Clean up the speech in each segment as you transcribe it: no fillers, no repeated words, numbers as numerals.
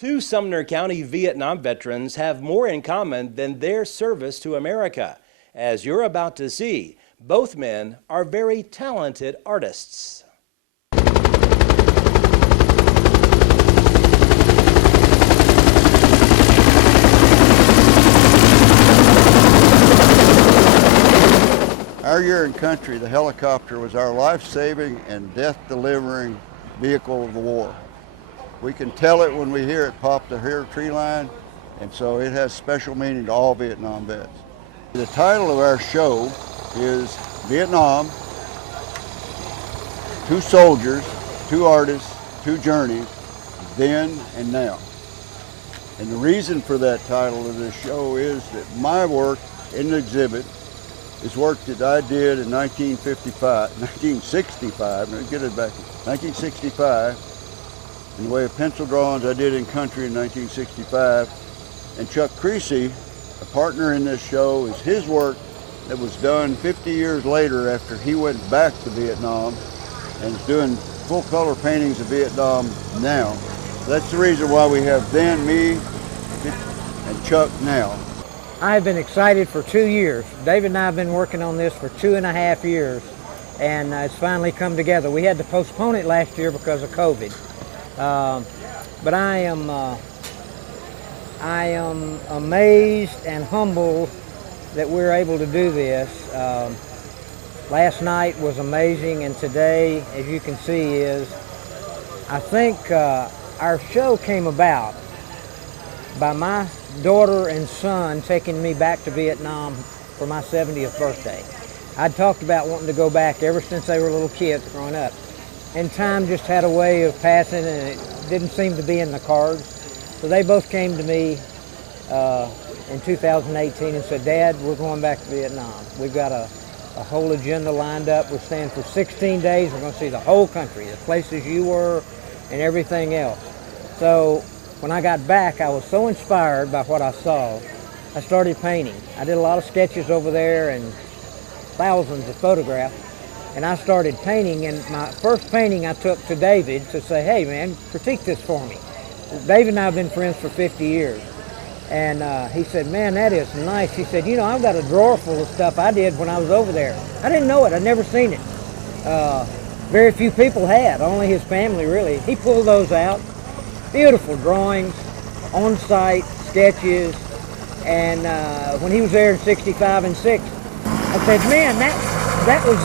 Two Sumner County Vietnam veterans have more in common than their service to America. As you're about to see, both men are very talented artists. Our year in country, the helicopter was our life-saving and death-delivering vehicle of the war. We can tell it when we hear it pop the rear tree line, and so it has special meaning to all Vietnam vets. The title of our show is Vietnam, Two Soldiers, Two Artists, Two Journeys, Then and Now. And the reason for that title of this show is that my work in the exhibit is work that I did in 1965, let me get it back, 1965, in the way of pencil drawings I did in country in 1965. And Chuck Creasy, a partner in this show, is his work that was done 50 years later after he went back to Vietnam and is doing full color paintings of Vietnam now. So that's the reason why we have Then, me, and Chuck now. I've been excited for 2 years. David and I have been working on this for 2.5 years, and it's finally come together. We had to postpone it last year because of COVID. But I am amazed and humbled that we're able to do this. Last night was amazing, and today, as you can see, I think our show came about by my daughter and son taking me back to Vietnam for my 70th birthday. I'd talked about wanting to go back ever since they were little kids growing up. And time just had a way of passing, and it didn't seem to be in the cards. So they both came to me in 2018 and said, "Dad, we're going back to Vietnam. We've got a whole agenda lined up. We're staying for 16 days. We're going to see the whole country, the places you were and everything else." So when I got back, I was so inspired by what I saw, I started painting. I did a lot of sketches over there and thousands of photographs. And I started painting, and my first painting I took to David to say, "Hey man, critique this for me." David and I have been friends for 50 years. And he said, "Man, that is nice." He said, "You know, I've got a drawer full of stuff I did when I was over there." I didn't know it, I'd never seen it. Very few people had, only his family really. He pulled those out. Beautiful drawings, on-site sketches. And when he was there in 65 and 6, I said, "Man, that was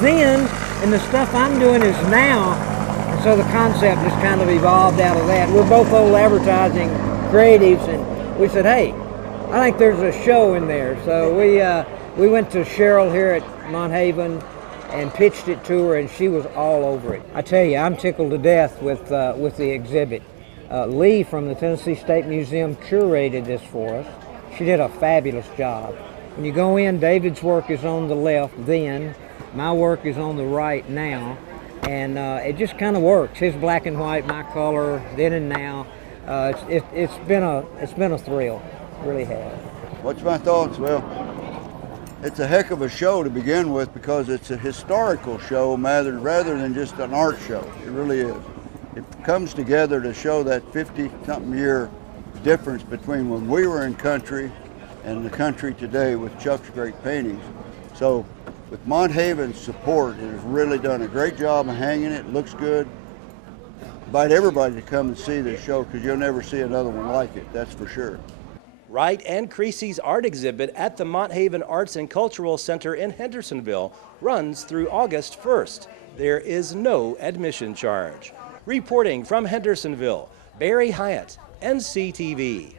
then, and the stuff I'm doing is now." And so the concept just kind of evolved out of that. We're both old advertising creatives, and we said, "Hey, I think there's a show in there." So we went to Cheryl here at Monthaven and pitched it to her, and she was all over it. I tell you, I'm tickled to death with the exhibit. Lee from the Tennessee State Museum curated this for us. She did a fabulous job. When you go in, David's work is on the left then, my work is on the right now, and it just kind of works. His black and white, my color, then and now. It's been a thrill, it really has. What's my thoughts? Well, it's a heck of a show to begin with because it's a historical show rather than just an art show. It really is. It comes together to show that 50-something year difference between when we were in country and the country today with Chuck's great paintings. So with Monthaven's support, it has really done a great job of hanging it. It looks good. Invite everybody to come and see this show because you'll never see another one like it, that's for sure. Wright and Creasy's art exhibit at the Monthaven Arts and Cultural Center in Hendersonville runs through August 1st. There is no admission charge. Reporting from Hendersonville, Barry Hyatt, NCTV.